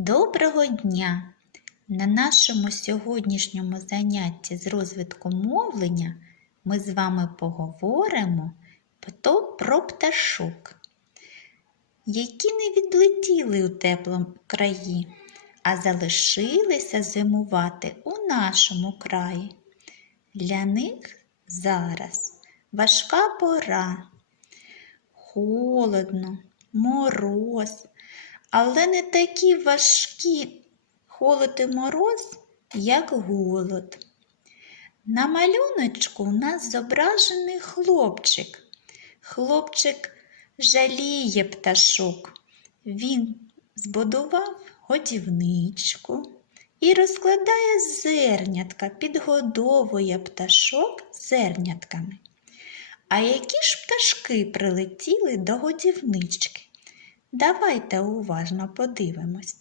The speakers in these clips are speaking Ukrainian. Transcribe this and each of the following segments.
Доброго дня! На нашому сьогоднішньому занятті з розвитку мовлення ми з вами поговоримо про пташок, які не відлетіли у теплому краї, а залишилися зимувати у нашому краї. Для них зараз важка пора, холодно, мороз, але не такі важкі холод і мороз, як голод. На малюночку у нас зображений хлопчик. Хлопчик жаліє пташок. Він збудував годівничку і розкладає зернятка, підгодовує пташок зернятками. А які ж пташки прилетіли до годівнички? Давайте уважно подивимось.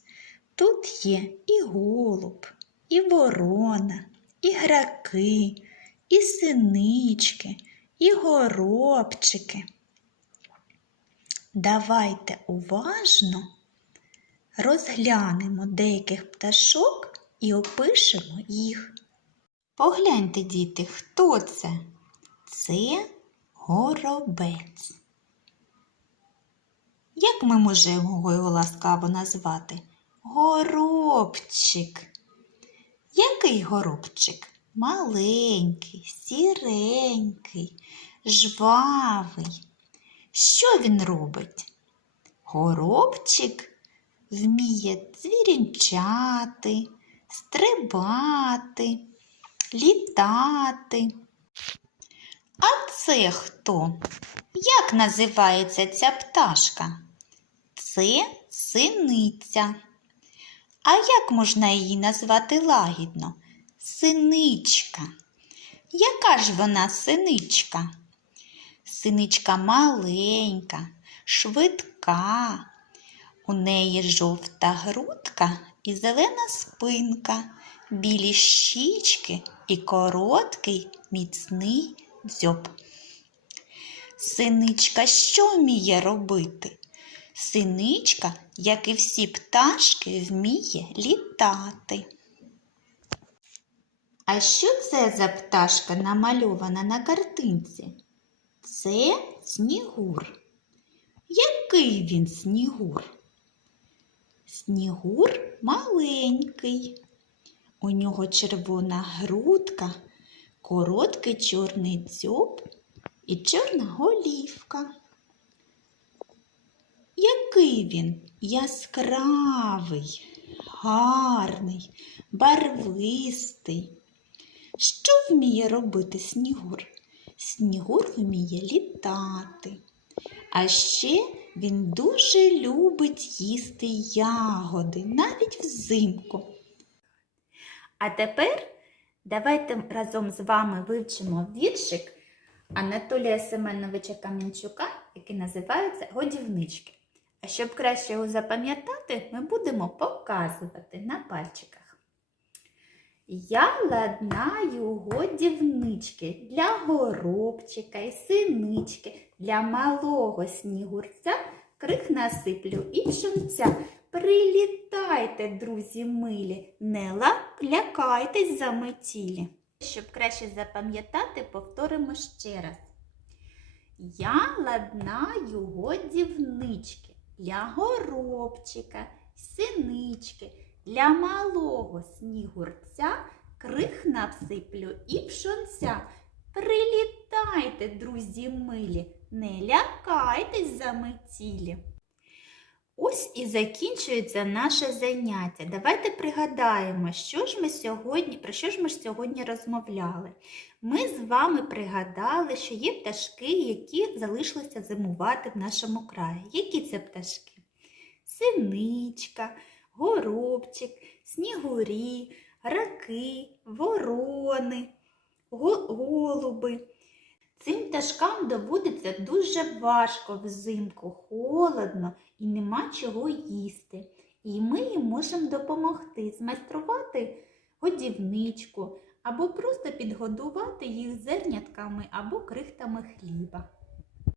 Тут є і голуб, і ворона, і граки, і синички, і горобчики. Давайте уважно розглянемо деяких пташок і опишемо їх. Погляньте, діти, хто це? Це горобець. Як ми можемо його ласкаво назвати? Горобчик. Який горобчик? Маленький, сіренький, жвавий. Що він робить? Горобчик вміє звірінчати, стрибати, літати. А це хто? Як називається ця пташка? Це синиця. А як можна її назвати лагідно? Синичка. Яка ж вона синичка? Синичка маленька, швидка. У неї жовта грудка і зелена спинка, білі щічки і короткий міцний дзьоб. Синичка що вміє робити? Синичка, як і всі пташки, вміє літати. А що це за пташка намальована на картинці? Це снігур. Який він снігур? Снігур маленький. У нього червона грудка, короткий чорний дзьоб і чорна голівка. Який він яскравий, гарний, барвистий. Що вміє робити снігур? Снігур вміє літати. А ще він дуже любить їсти ягоди, навіть взимку. А тепер давайте разом з вами вивчимо віршик Анатолія Семеновича Кам'янчука, який називається Годівнички. А щоб краще його запам'ятати, ми будемо показувати на пальчиках. Я ладнаю годівнички для горобчика і синички, для малого снігурця крих насиплю і пшенця. Прилітайте, друзі милі, не лякайтесь за метілі. Щоб краще запам'ятати, повторимо ще раз. Я ладнаю годівнички для горобчика, синички, для малого снігурця крих навсиплю і пшонця. Прилітайте, друзі милі, не лякайтесь за метілі. Ось і закінчується наше заняття. Давайте пригадаємо, що ж ми сьогодні, про що ж ми ж сьогодні розмовляли. Ми з вами пригадали, що є пташки, які залишилися зимувати в нашому краї. Які це пташки? Синичка, горобчик, снігурі, раки, ворони, голуби. Цим пташкам доводиться дуже важко взимку, холодно і нема чого їсти. І ми їм можемо допомогти змайструвати годівничку або просто підгодувати їх зернятками або крихтами хліба.